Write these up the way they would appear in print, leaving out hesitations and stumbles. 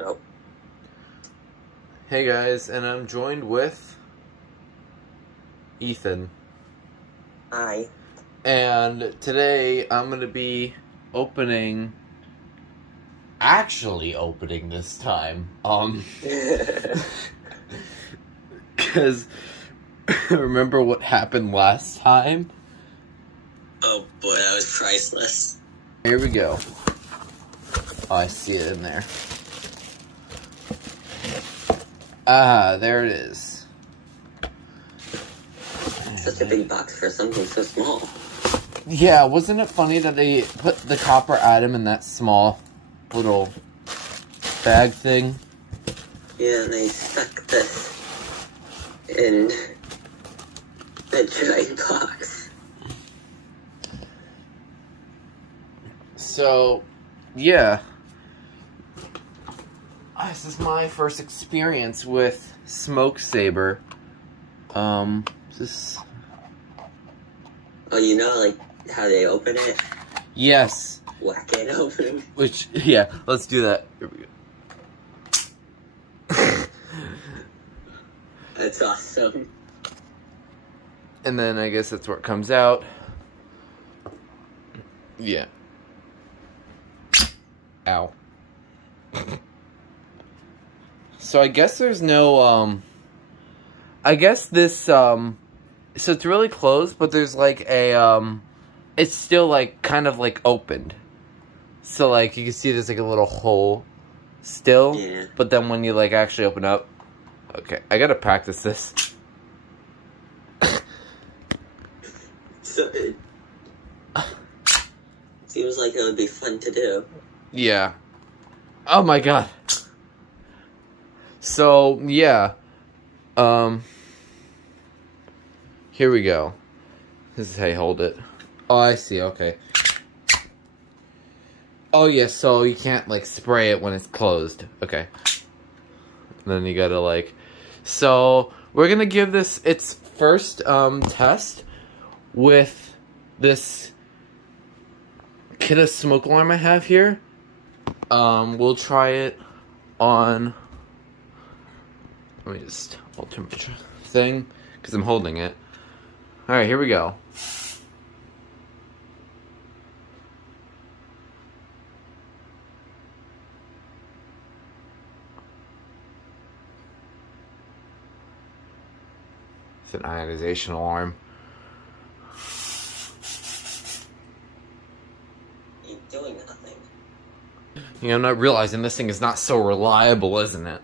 Oh. Hey guys, and I'm joined with Ethan. Hi. And today I'm going to be actually opening this time. Because remember what happened last time? Oh boy, that was priceless. Here we go. Oh, I see it in there. Ah, there it is. Such a big box for something so small. Yeah, wasn't it funny that they put the copper atom in that small little bag thing? Yeah, and they stuck this in the giant box. So, yeah. This is my first experience with Sabre. This... Oh, you know, like, how they open it? Yes. Whack it open. Which, yeah, let's do that. Here we go. That's awesome. And then I guess that's where it comes out. Yeah. Ow. So I guess there's no, I guess this, so it's really closed, but there's like a, it's still like, kind of like opened. So like, you can see there's like a little hole still. Yeah. But then when you like actually open up, okay, I gotta practice this. So it seems like it would be fun to do. Yeah. Oh my god. So, yeah. Here we go. This is how you hold it. Oh, I see, okay. Oh, yeah, so you can't, like, spray it when it's closed. Okay. And then you gotta, like... So, we're gonna give this its first, test with this kit of smoke alarm I have here. We'll try it on... Let me just alter my thing, because I'm holding it. Alright, here we go. It's an ionization alarm. You're doing nothing. You know, I'm not realizing this thing is not so reliable, isn't it?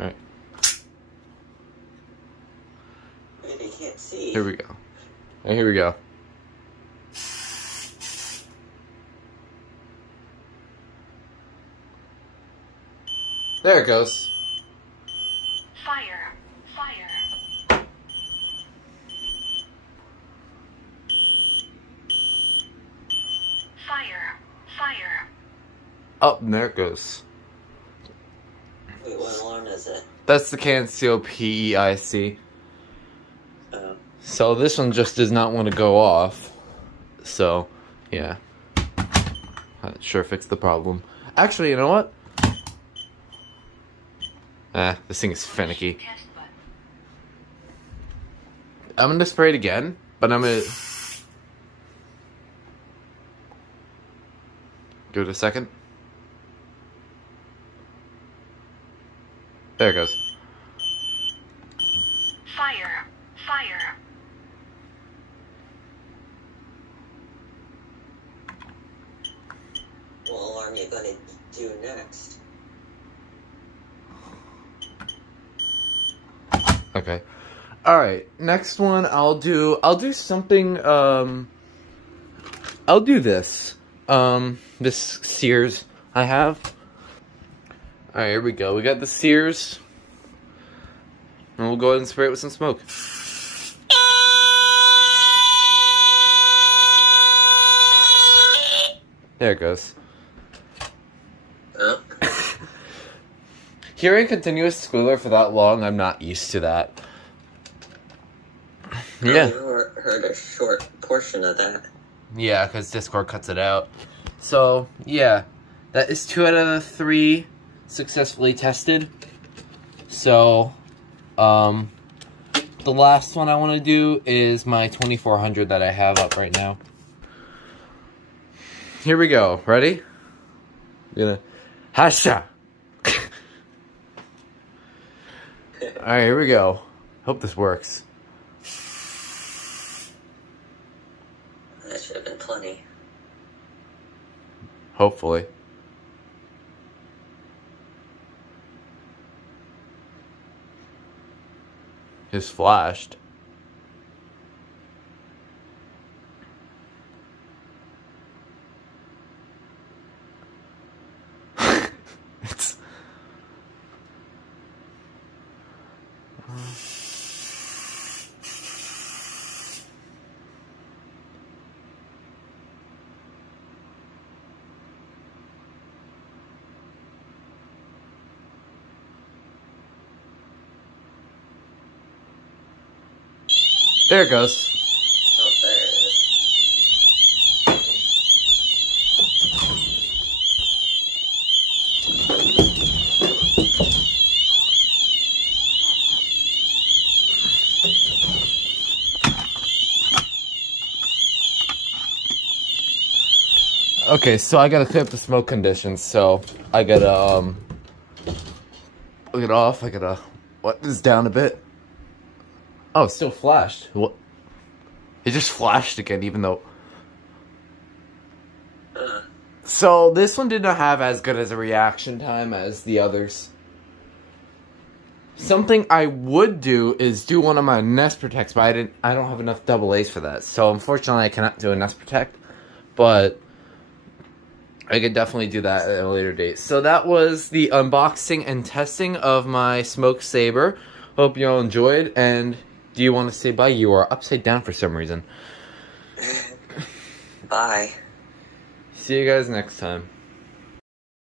Alright. Wait, I can't see. Here we go. Alright, here we go. There it goes. Fire. Fire. Fire. Fire. Oh, and there it goes. Wait, what alarm is it? That's the COPEIC. Oh. So this one just does not want to go off. So, yeah. That sure fixed the problem. Actually, you know what? This thing is finicky. I'm gonna spray it again, but I'm gonna... Give it a second. There it goes. Fire. Fire. What alarm are you gonna do next? Okay. Alright, next one I'll do something, I'll do this. This Sears I have. Alright, here we go. We got the Sears. And we'll go ahead and spray it with some smoke. There it goes. Oh. Hearing continuous squealer for that long, I'm not used to that. Yeah. I heard a short portion of that. Yeah, because Discord cuts it out. So, yeah. That is 2 out of the 3 successfully tested. So, the last one I want to do is my 2400 that I have up right now. Here we go. Ready? I'm gonna hasha. All right, here we go. Hope this works. That should have been plenty. Hopefully. Just flashed. It's... There it goes. Oh, there it is. Okay, so I gotta clear up the smoke conditions, so I gotta, look it off, I gotta, let this down a bit. Oh, it still flashed. What? It just flashed again, even though... So, this one did not have as good as a reaction time as the others. Something I would do is do one of my Nest Protects, but I don't have enough double A's for that. So, unfortunately, I cannot do a Nest Protect, but I could definitely do that at a later date. So, that was the unboxing and testing of my Smoke Sabre. Hope you all enjoyed, and... do you want to say bye? You are upside down for some reason. Bye. See you guys next time.